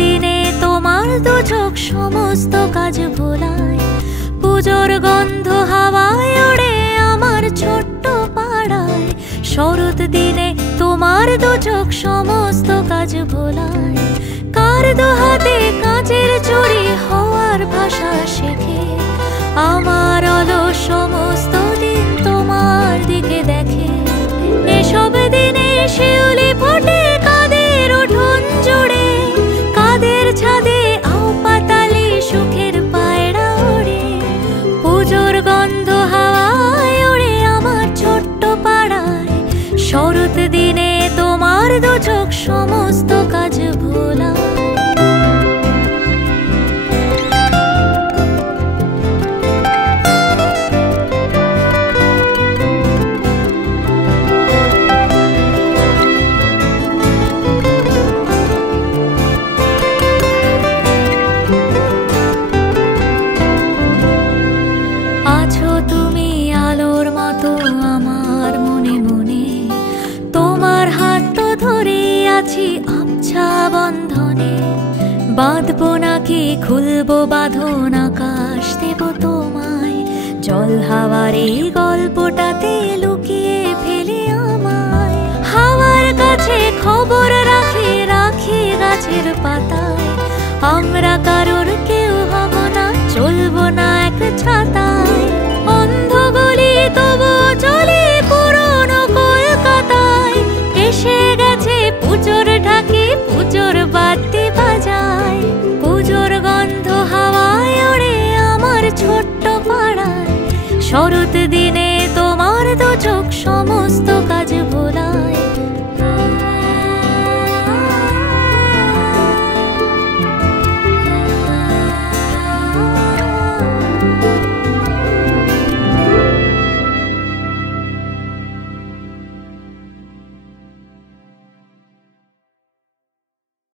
দিনে তোমার দু চোখ সমস্ত কাজ ভোলায়। পুজোর গন্ধ হাওয়ায় ওড়ে আমার ছোট্ট পাড়ায়। শরৎ দিনে তোমার দু চোখ সমস্ত কাজ ভোলায়। কার দু হাতে কাঁচের চুড়ি হওয়ার ভাষা শেখে, আমার অলস সমস্ত দিন তোমার দিকে দেখে। এসব দিনে শিউলি ফোটে কাদের উঠোন জুড়ে, কাদের ছাদে আও পাতালি সুখের পায়রা ওড়ে। পুজোর গন্ধ হাওয়ায় ওড়ে আমার ছোট্ট পাড়ায়। শরৎ দিনে তোমার দু চোখ সমস্ত কাজ ভোলায়। আবছা বন্ধনে বাঁধবো নাকি খুলবো বাঁধন, আকাশ দেব তোমায়। জল হাওয়ার এই গল্পটাতে লুকিয়ে ফেলে আমায়। হাওয়ার কাছে খবর রাখি রাখি গাছের পাতায়। আমরা কারোর কেউ হব না, চলবো না এক ছাতায়। অন্ধ গলি তবু চলে পুরনো কলকাতায়। এসে গেছে পুজোর ঢাকি, পুজোর বাতি বাজায়। পুজোর গন্ধ হাওয়ায় ওড়ে আমার ছোট্ট পাড়ায়। শরৎ দিনে